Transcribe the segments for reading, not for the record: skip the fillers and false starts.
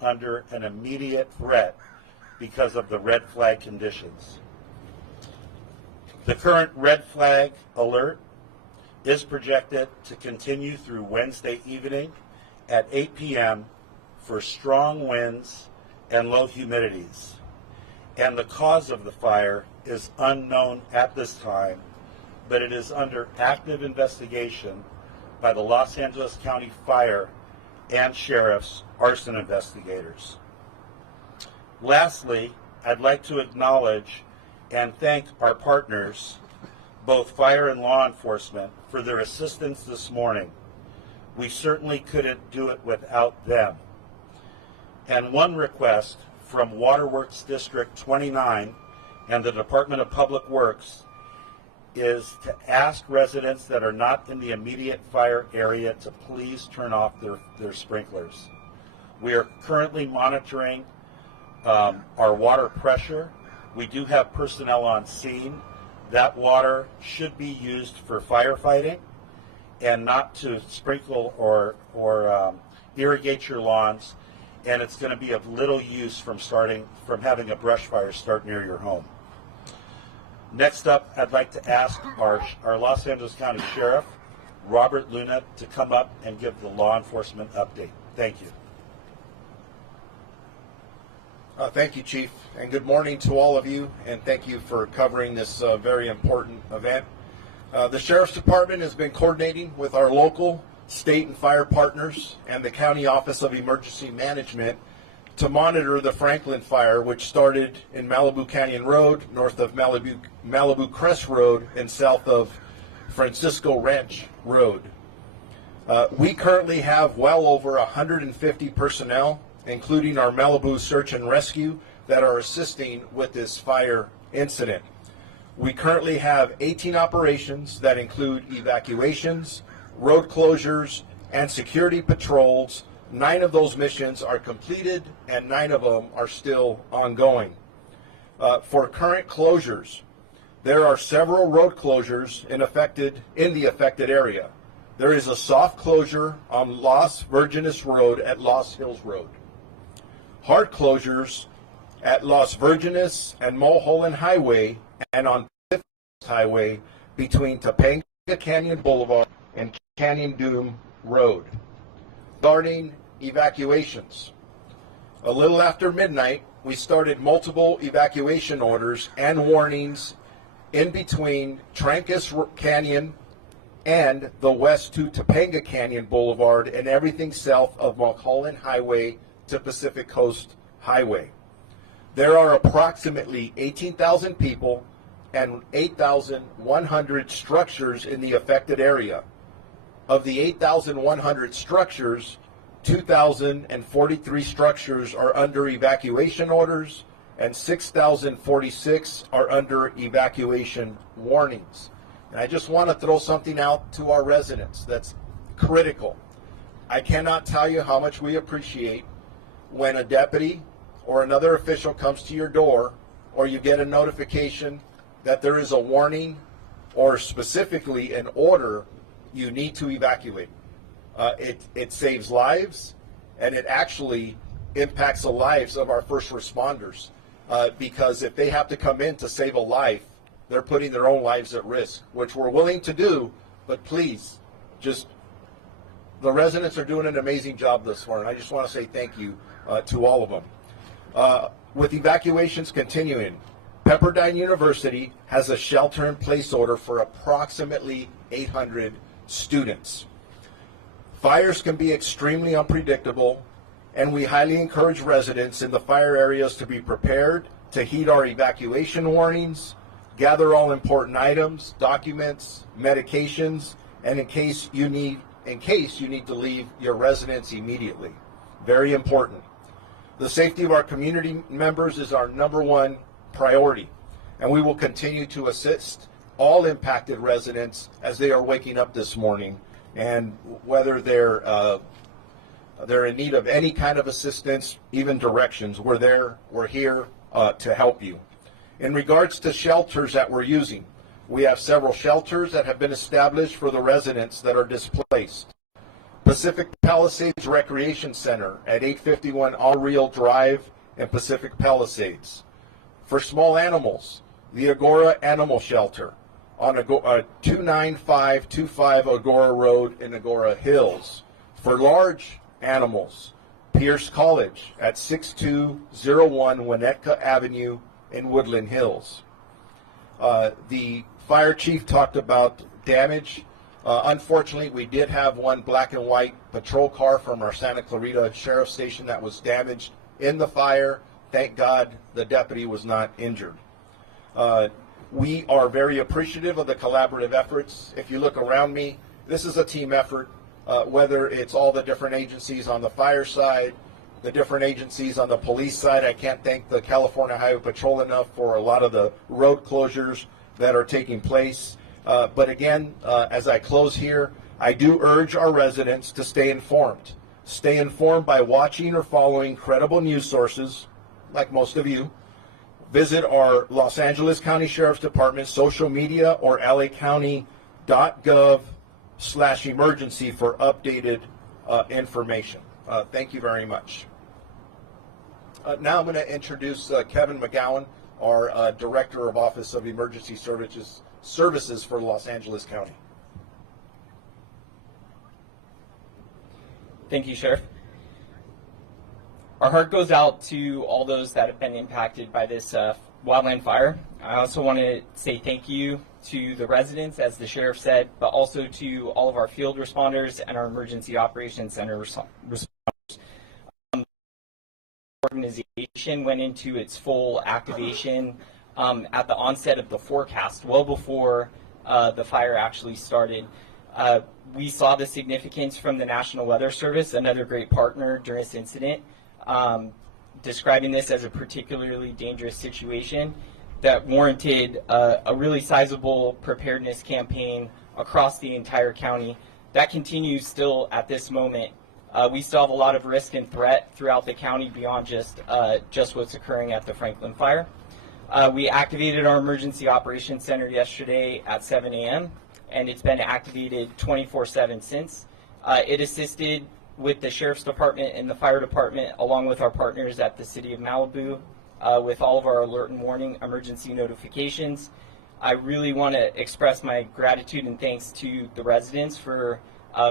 under an immediate threat because of the red flag conditions. The current red flag alert is projected to continue through Wednesday evening at 8 p.m. for strong winds and low humidities. And the cause of the fire is unknown at this time, but it is under active investigation by the Los Angeles County Fire and Sheriff's arson investigators. Lastly, I'd like to acknowledge and thank our partners, both fire and law enforcement, for their assistance this morning. We certainly couldn't do it without them. And one request from Waterworks District 29 and the Department of Public Works is to ask residents that are not in the immediate fire area to please turn off their sprinklers. We are currently monitoring our water pressure. We do have personnel on scene. That water should be used for firefighting and not to sprinkle or irrigate your lawns, and it's going to be of little use from having a brush fire start near your home. Next up, I'd like to ask our Los Angeles County Sheriff, Robert Luna, to come up and give the law enforcement update. Thank you. Thank you, Chief, and good morning to all of you, and thank you for covering this very important event. The Sheriff's Department has been coordinating with our local, state, and fire partners and the County Office of Emergency Management to monitor the Franklin fire, which started in Malibu Canyon Road, north of Malibu Crest Road, and south of Francisco Ranch Road. We currently have well over 150 personnel, including our Malibu Search and Rescue, that are assisting with this fire incident. We currently have 18 operations that include evacuations, road closures, and security patrols. 9 of those missions are completed, and 9 of them are still ongoing. For current closures, there are several road closures in the affected area. There is a soft closure on Las Virgenes Road at Lost Hills Road. Hard closures at Las Virgenes and Mulholland Highway and on Fifth Highway between Topanga Canyon Boulevard and Canyon Dune Road. Regarding evacuations, a little after midnight, we started multiple evacuation orders and warnings in between Trancas Canyon and the west to Topanga Canyon Boulevard and everything south of Mulholland Highway to Pacific Coast Highway. There are approximately 18,000 people and 8,100 structures in the affected area. Of the 8,100 structures, 2,043 structures are under evacuation orders and 6,046 are under evacuation warnings. And I just want to throw something out to our residents that's critical. I cannot tell you how much we appreciate when a deputy or another official comes to your door, or you get a notification that there is a warning or specifically an order you need to evacuate. It saves lives, and it actually impacts the lives of our first responders, because if they have to come in to save a life, they're putting their own lives at risk, which we're willing to do. But please, the residents are doing an amazing job thus far, and I just want to say thank you to all of them. With evacuations continuing, Pepperdine University has a shelter-in-place order for approximately 800 students. Fires can be extremely unpredictable, and we highly encourage residents in the fire areas to be prepared to heed our evacuation warnings, gather all important items, documents, medications, and in case you need to leave your residence immediately. Very important. The safety of our community members is our #1 priority, and we will continue to assist all impacted residents as they are waking up this morning, and whether they're in need of any kind of assistance, even directions, we're here to help you. In regards to shelters that we're using, we have several shelters that have been established for the residents that are displaced. Pacific Palisades Recreation Center at 851 Al Real Drive in Pacific Palisades. For small animals, the Agora Animal Shelter on 29525 Agora Road in Agora Hills. For large animals, Pierce College at 6201 Winnetka Avenue in Woodland Hills. The fire chief talked about damage. Unfortunately, we did have one black and white patrol car from our Santa Clarita Sheriff's Station that was damaged in the fire. Thank God the deputy was not injured. We are very appreciative of the collaborative efforts. If you look around me, this is a team effort, whether it's all the different agencies on the fire side, the different agencies on the police side. I can't thank the California Highway Patrol enough for a lot of the road closures that are taking place. But again, as I close here, I do urge our residents to stay informed. Stay informed by watching or following credible news sources, like most of you. Visit our Los Angeles County Sheriff's Department social media or lacounty.gov/emergency for updated information. Thank you very much. Now I'm going to introduce Kevin McGowan, our Director of Office of Emergency Services for Los Angeles County. Thank you, Sheriff. Our heart goes out to all those that have been impacted by this wildland fire. I also want to say thank you to the residents, as the Sheriff said, but also to all of our field responders and our Emergency Operations Center responders. The organization went into its full activation at the onset of the forecast, well before the fire actually started. We saw the significance from the National Weather Service, another great partner during this incident, describing this as a particularly dangerous situation that warranted a really sizable preparedness campaign across the entire county. That continues still at this moment. We still have a lot of risk and threat throughout the county beyond just what's occurring at the Franklin fire. We activated our Emergency Operations Center yesterday at 7 a.m. and it's been activated 24/7 since. It assisted with the Sheriff's Department and the Fire Department, along with our partners at the City of Malibu, with all of our alert and warning emergency notifications. I really want to express my gratitude and thanks to the residents for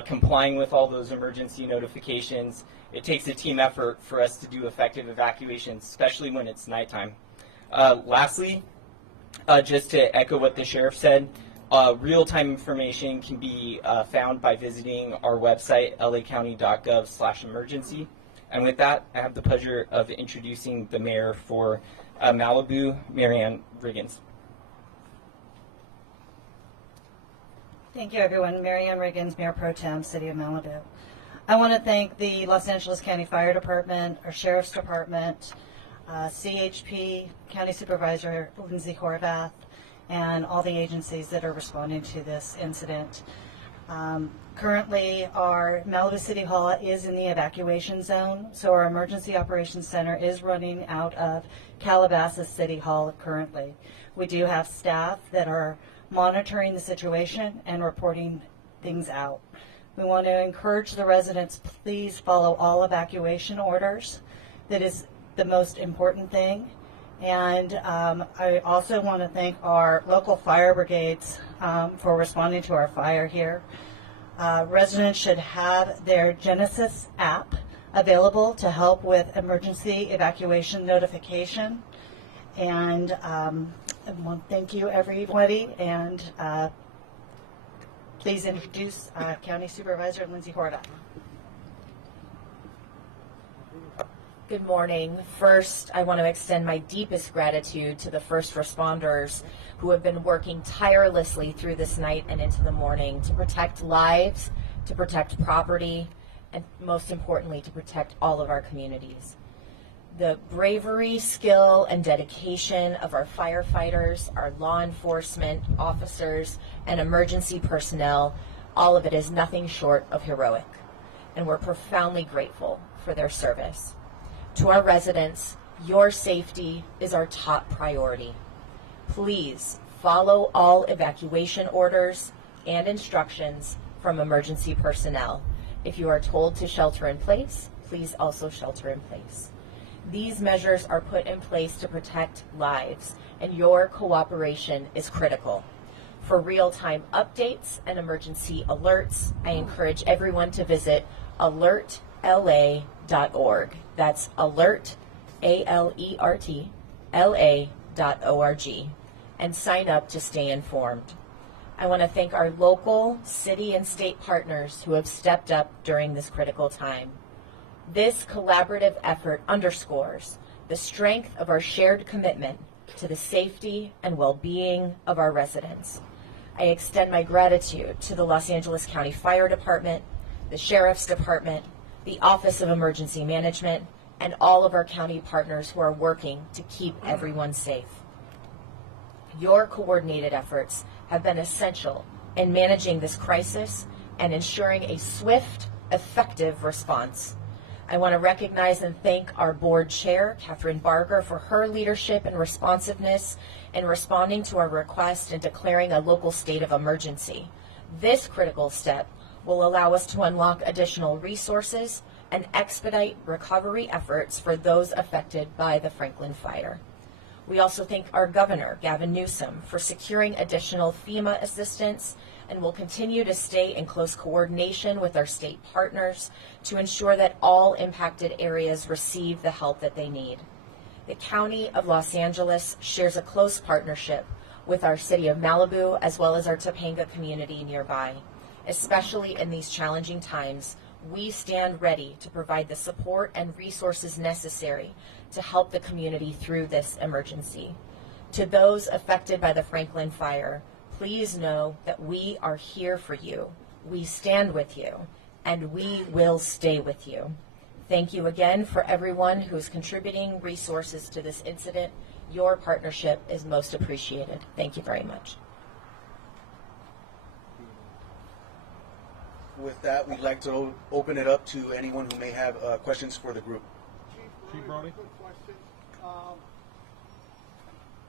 complying with all those emergency notifications. It takes a team effort for us to do effective evacuations, especially when it's nighttime. Lastly, just to echo what the Sheriff said, real-time information can be found by visiting our website, lacounty.gov/emergency. And with that, I have the pleasure of introducing the mayor for Malibu, Marrone Riggins. Thank you, everyone. Marrone Riggins, Mayor Pro Tem, City of Malibu. I want to thank the Los Angeles County Fire Department, our Sheriff's Department, CHP, County Supervisor Lindsay Horvath, and all the agencies that are responding to this incident. Currently, our Malibu City Hall is in the evacuation zone, so our Emergency Operations Center is running out of Calabasas City Hall currently. We do have staff that are monitoring the situation and reporting things out. We want to encourage the residents, please follow all evacuation orders. That is the most important thing. And I also want to thank our local fire brigades for responding to our fire here. Residents should have their Genesis app available to help with emergency evacuation notification. And I want to thank you, everybody, and please introduce County Supervisor Lindsay Horvath. Good morning. First, I want to extend my deepest gratitude to the first responders who have been working tirelessly through this night and into the morning to protect lives, to protect property, and most importantly, to protect all of our communities. The bravery, skill, and dedication of our firefighters, our law enforcement officers, and emergency personnel, all of it is nothing short of heroic, and we're profoundly grateful for their service. To our residents, your safety is our top priority. Please follow all evacuation orders and instructions from emergency personnel If you are told to shelter in place, please also shelter in place. These measures are put in place to protect lives, and your cooperation is critical. For real-time updates and emergency alerts, I encourage everyone to visit alertla.org. That's alert, A-L-E-R-T, LA.org, and sign up to stay informed. I want to thank our local, city, and state partners who have stepped up during this critical time. This collaborative effort underscores the strength of our shared commitment to the safety and well-being of our residents. I extend my gratitude to the Los Angeles County Fire Department, the Sheriff's Department, the Office of Emergency Management, and all of our county partners who are working to keep everyone safe. Your coordinated efforts have been essential in managing this crisis and ensuring a swift, effective response. I want to recognize and thank our board chair, Catherine Barger, for her leadership and responsiveness in responding to our request and declaring a local state of emergency. This critical step will allow us to unlock additional resources and expedite recovery efforts for those affected by the Franklin fire. We also thank our governor, Gavin Newsom, for securing additional FEMA assistance, and will continue to stay in close coordination with our state partners to ensure that all impacted areas receive the help that they need. The County of Los Angeles shares a close partnership with our city of Malibu as well as our Topanga community nearby. Especially in these challenging times, we stand ready to provide the support and resources necessary to help the community through this emergency. To those affected by the Franklin fire, please know that we are here for you. We stand with you, and we will stay with you. Thank you again for everyone who is contributing resources to this incident. Your partnership is most appreciated. Thank you very much. With that, we'd like to open it up to anyone who may have questions for the group. Chief Marrone, quick question.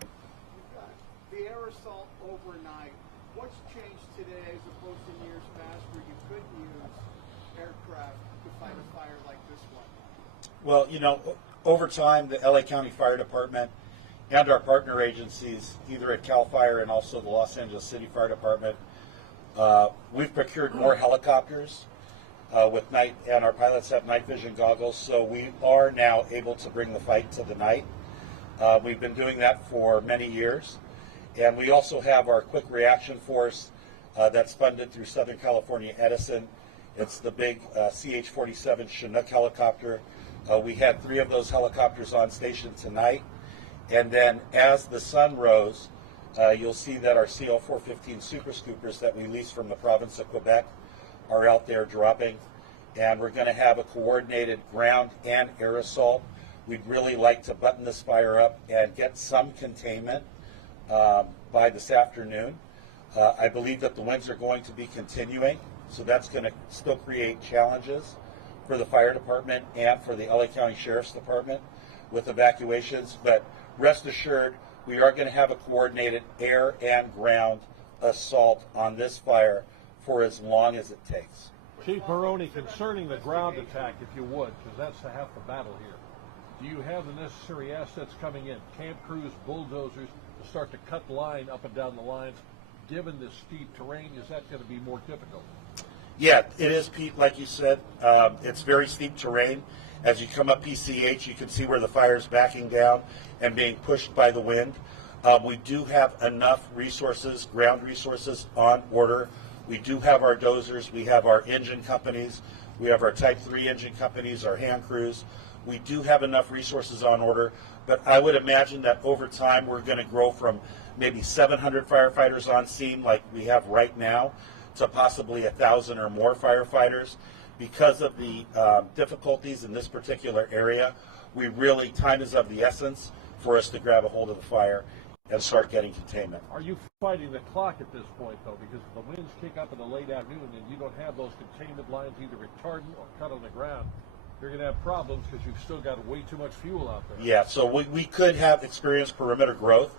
You've got the aerosol overnight. What's changed today as opposed to years past where you could use aircraft to fight a fire like this one? Well, you know, over time, the LA County Fire Department and our partner agencies, either at CAL FIRE and also the Los Angeles City Fire Department, we've procured more helicopters with night, and our pilots have night vision goggles, so we are now able to bring the fight to the night. We've been doing that for many years, and we also have our quick reaction force that's funded through Southern California Edison. It's the big CH-47 Chinook helicopter. We had 3 of those helicopters on station tonight, and then as the sun rose, you'll see that our CL-415 Super Scoopers that we lease from the province of Quebec are out there dropping, and we're going to have a coordinated ground and air assault. We'd really like to button this fire up and get some containment by this afternoon. I believe that the winds are going to be continuing, so that's going to still create challenges for the fire department and for the LA County Sheriff's Department with evacuations, but rest assured, we are going to have a coordinated air and ground assault on this fire for as long as it takes. Chief Marrone, concerning the ground attack, if you would, because that's half the battle here, do you have the necessary assets coming in, camp crews, bulldozers, to start to cut line up and down the lines? Given the steep terrain, is that going to be more difficult? Yeah, it is, Pete, like you said. It's very steep terrain. As you come up PCH, you can see where the fire is backing down and being pushed by the wind. We do have enough resources, ground resources on order. We do have our dozers. We have our engine companies. We have our Type 3 engine companies, our hand crews. We do have enough resources on order, but I would imagine that over time we're going to grow from maybe 700 firefighters on scene like we have right now to possibly 1,000 or more firefighters. Because of the difficulties in this particular area, we really, time is of the essence for us to grab a hold of the fire and start getting containment. Are you fighting the clock at this point, though? Because if the winds kick up in the late afternoon and you don't have those containment lines either retardant or cut on the ground, you're going to have problems because you've still got way too much fuel out there. Yeah, so we could have experienced perimeter growth.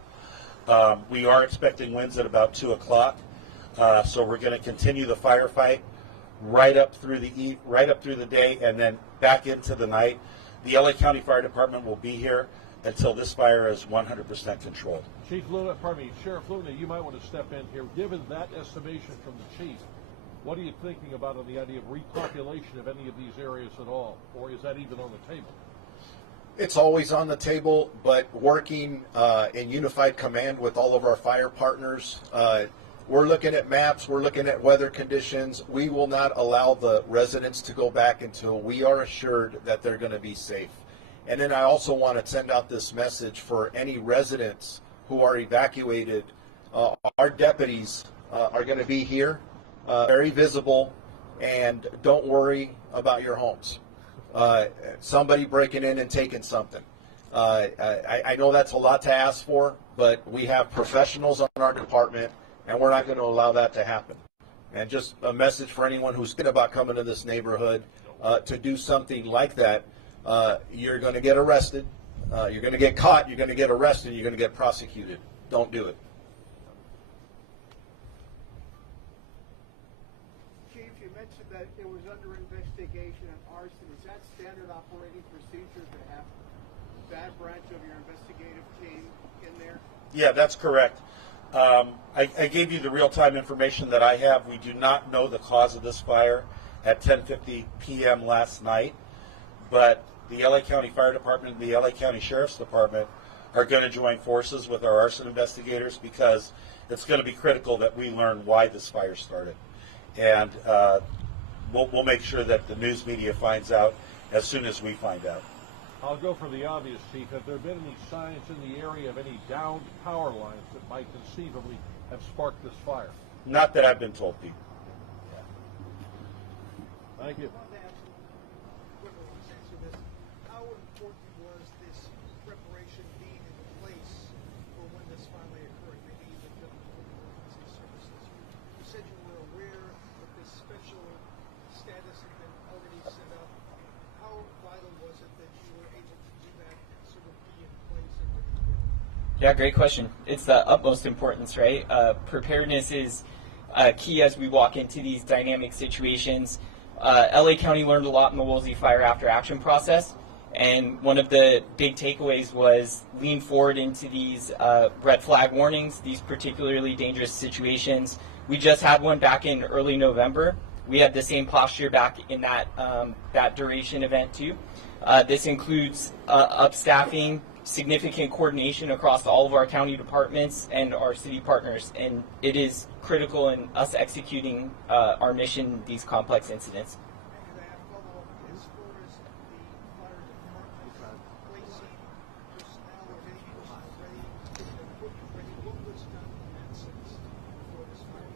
We are expecting winds at about 2 o'clock, so we're going to continue the firefight. right up through the day, and then back into the night. The LA County Fire Department will be here until this fire is 100% controlled. Chief Luna, pardon me, Sheriff Luna, you might want to step in here. Given that estimation from the chief, what are you thinking about on the idea of repopulation of any of these areas at all, or is that even on the table? It's always on the table, but working in unified command with all of our fire partners, we're looking at maps, we're looking at weather conditions. We will not allow the residents to go back until we are assured that they're going to be safe. And then I also want to send out this message for any residents who are evacuated. Our deputies are going to be here, very visible, and don't worry about your homes. Somebody breaking in and taking something. I know that's a lot to ask for, but we have professionals on our department, and we're not going to allow that to happen. And just a message for anyone who's thinking about coming to this neighborhood to do something like that. You're going to get arrested, you're going to get caught, you're going to get arrested, you're going to get prosecuted. Don't do it. Chief, you mentioned that it was under investigation on arson. Is that standard operating procedure to have that branch of your investigative team in there? Yeah, that's correct. I gave you the real-time information that I have. We do not know the cause of this fire at 10:50 p.m. last night, but the LA County Fire Department and the LA County Sheriff's Department are going to join forces with our arson investigators, because it's going to be critical that we learn why this fire started. And we'll make sure that the news media finds out as soon as we find out. I'll go for the obvious, Chief. Have there been any signs in the area of any downed power lines that might conceivably have sparked this fire? Not that I've been told, Pete. Thank you. How important was this preparation being in place for when this finally occurred? Maybe even the emergency services. You said you were aware that this special status had been already set up. How vital was it that you were able to do that and sort of be in place and ready to go? Yeah, great question. It's the utmost importance, right? Preparedness is key as we walk into these dynamic situations. LA County learned a lot in the Woolsey Fire after action process, and one of the big takeaways was lean forward into these red flag warnings, these particularly dangerous situations. We just had one back in early November. We had the same posture back in that duration event too. This includes upstaffing, significant coordination across all of our county departments and our city partners, and it is critical in us executing our mission in these complex incidents. And I have a follow-up as far as the fire department placing personnel or getting personnel ready, getting equipment ready. What was done in that sense before this fire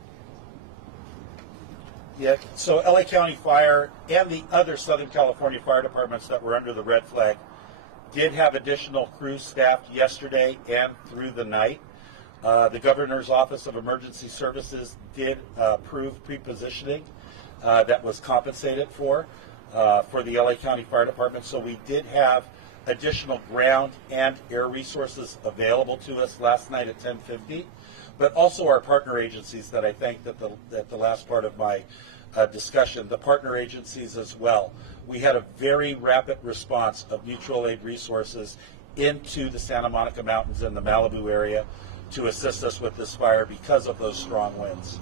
began? Yeah, so LA County Fire and the other Southern California fire departments that were under the red flag did have additional crews staffed yesterday and through the night. The Governor's Office of Emergency Services did approve pre-positioning that was compensated for the LA County Fire Department. So we did have additional ground and air resources available to us last night at 10:50, but also our partner agencies that I thanked at the last part of my discussion, the partner agencies as well. We had a very rapid response of mutual aid resources into the Santa Monica Mountains and the Malibu area to assist us with this fire because of those strong winds.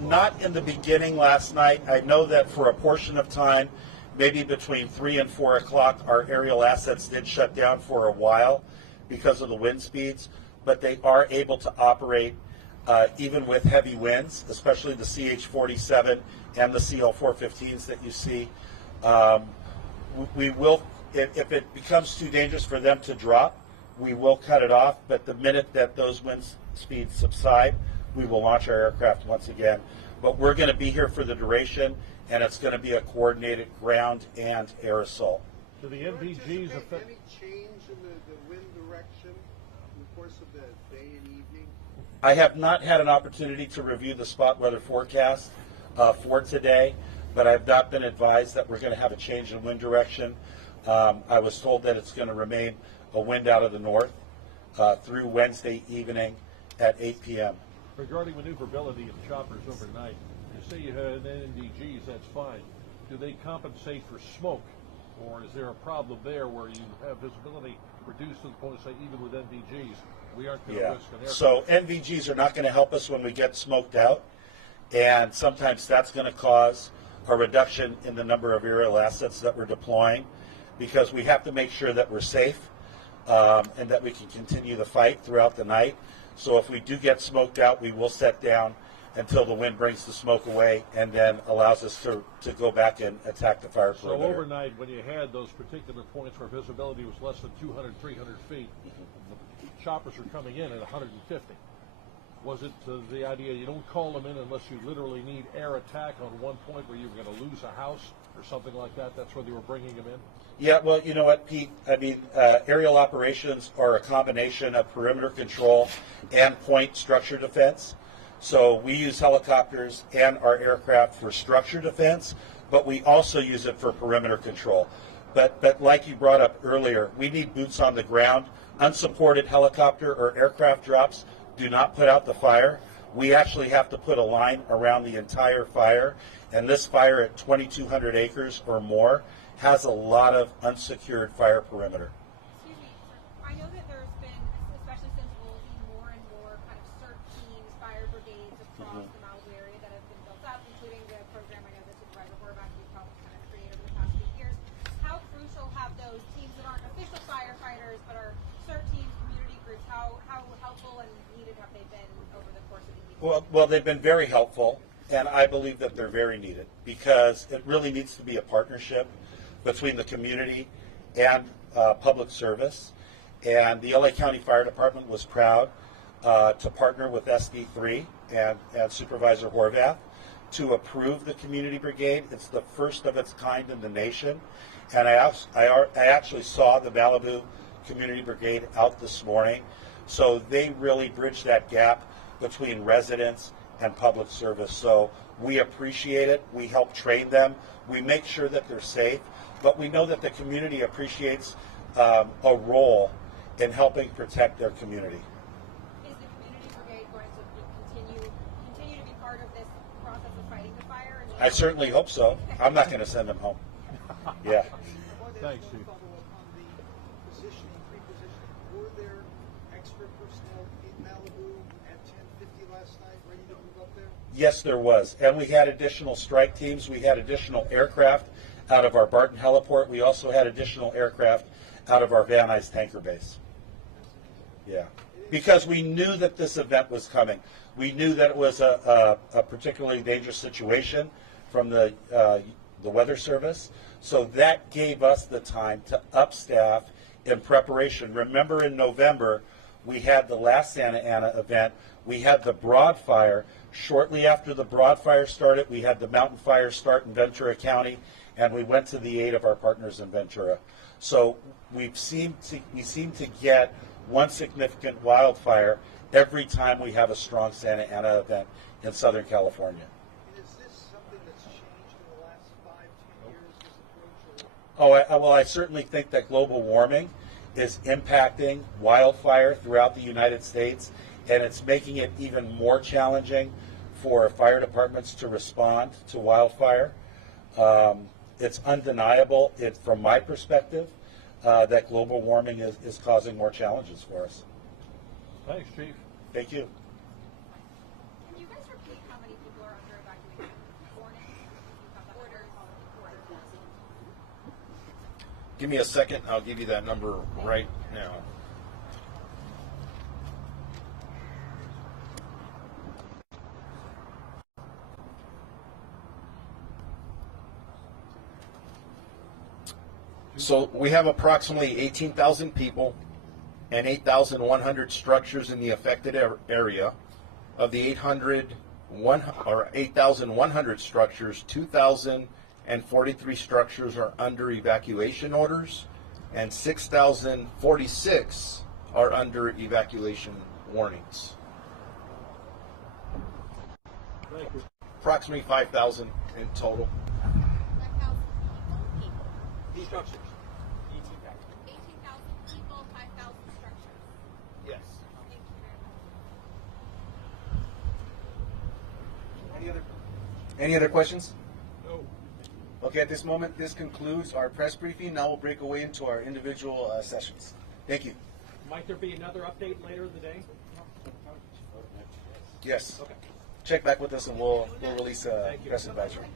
Not in the beginning last night. I know that for a portion of time, maybe between 3 and 4 o'clock, our aerial assets did shut down for a while because of the wind speeds, but they are able to operate even with heavy winds, especially the CH-47 and the CL-415s that you see. We will, if it becomes too dangerous for them to drop, we will cut it off, but the minute that those wind speeds subside, we will launch our aircraft once again. But we're going to be here for the duration, and it's going to be a coordinated ground and air assault. Do the NVGs affect any change in the wind direction in the course of the day and evening? I have not had an opportunity to review the spot weather forecast for today, but I've not been advised that we're going to have a change in wind direction. I was told that it's going to remain a wind out of the north, through Wednesday evening at 8 p.m. Regarding maneuverability of choppers overnight, you say you had NVGs, that's fine. Do they compensate for smoke? Or is there a problem there where you have visibility reduced to the point of say even with NVGs, we aren't going to risk an aircraft? So NVGs are not going to help us when we get smoked out, and sometimes that's going to cause a reduction in the number of aerial assets that we're deploying, because we have to make sure that we're safe and that we can continue the fight throughout the night. So if we do get smoked out, we will set down until the wind brings the smoke away and then allows us to go back and attack the fire perimeter. So overnight, when you had those particular points where visibility was less than 200, 300 feet, the choppers were coming in at 150. Was it the idea you don't call them in unless you literally need air attack on one point where you're going to lose a house or something like that? That's where they were bringing them in? Yeah, well, you know what, Pete? I mean, aerial operations are a combination of perimeter control and point structure defense. So we use helicopters and our aircraft for structure defense, but we also use it for perimeter control. But like you brought up earlier, we need boots on the ground. Unsupported helicopter or aircraft drops do not put out the fire. We actually have to put a line around the entire fire, and this fire at 2,200 acres or more has a lot of unsecured fire perimeter. Excuse me, sir. I know that there's been, especially since Woolsey, more and more kind of CERT teams, fire brigades across the Malibu area that have been built up, including the program I know that Supervisor Horvath you've helped kind of create over the past few years. How crucial have those teams that aren't official firefighters but are CERT teams, community groups, how helpful and needed have they been over the course of the year? Well, they've been very helpful, and I believe that they're very needed because it really needs to be a partnership between the community and public service. And the LA County Fire Department was proud to partner with SD3 and Supervisor Horvath to approve the community brigade. It's the first of its kind in the nation. And I actually saw the Malibu community brigade out this morning. So they really bridge that gap between residents and public service. So we appreciate it. We help train them. We make sure that they're safe. But we know that the community appreciates a role in helping protect their community. Is the community brigade going to continue to be part of this process of fighting the fire? I certainly hope so. I'm not going to send them home. Yeah. Thanks, Chief. Follow up on the positioning, pre-positioning. Were there extra personnel in Malibu at 10:50 last night, ready to move up there? Yes, there was. And we had additional strike teams. We had additional aircraft out of our Barton heliport. We also had additional aircraft out of our Van Nuys tanker base. Yeah. Because we knew that this event was coming. We knew that it was a particularly dangerous situation from the Weather Service. So that gave us the time to upstaff in preparation. Remember in November, we had the last Santa Ana event. We had the Broad Fire. Shortly after the Broad Fire started, we had the Mountain Fire start in Ventura County, and we went to the aid of our partners in Ventura. So we seem to get one significant wildfire every time we have a strong Santa Ana event in Southern California. And is this something that's changed in the last 5-10 years, this approach? Well, I certainly think that global warming is impacting wildfire throughout the United States, and it's making it even more challenging for fire departments to respond to wildfire. It's undeniable, from my perspective, that global warming is causing more challenges for us. Thanks, Chief. Thank you. Can you guys repeat how many people are under evacuation warning? Give me a second. I'll give you that number right now. So we have approximately 18,000 people and 8,100 structures in the affected area. Of the 8,100 structures, 2,043 structures are under evacuation orders, and 6,046 are under evacuation warnings. Thank you. Approximately 5,000 in total. 5,000 people. These structures. 18,000 people, 5,000 structures. Yes. Any other questions? No. Okay, at this moment, this concludes our press briefing. Now we'll break away into our individual sessions. Thank you. Might there be another update later in the day? Yes. Okay. Check back with us and we'll release a press advisory.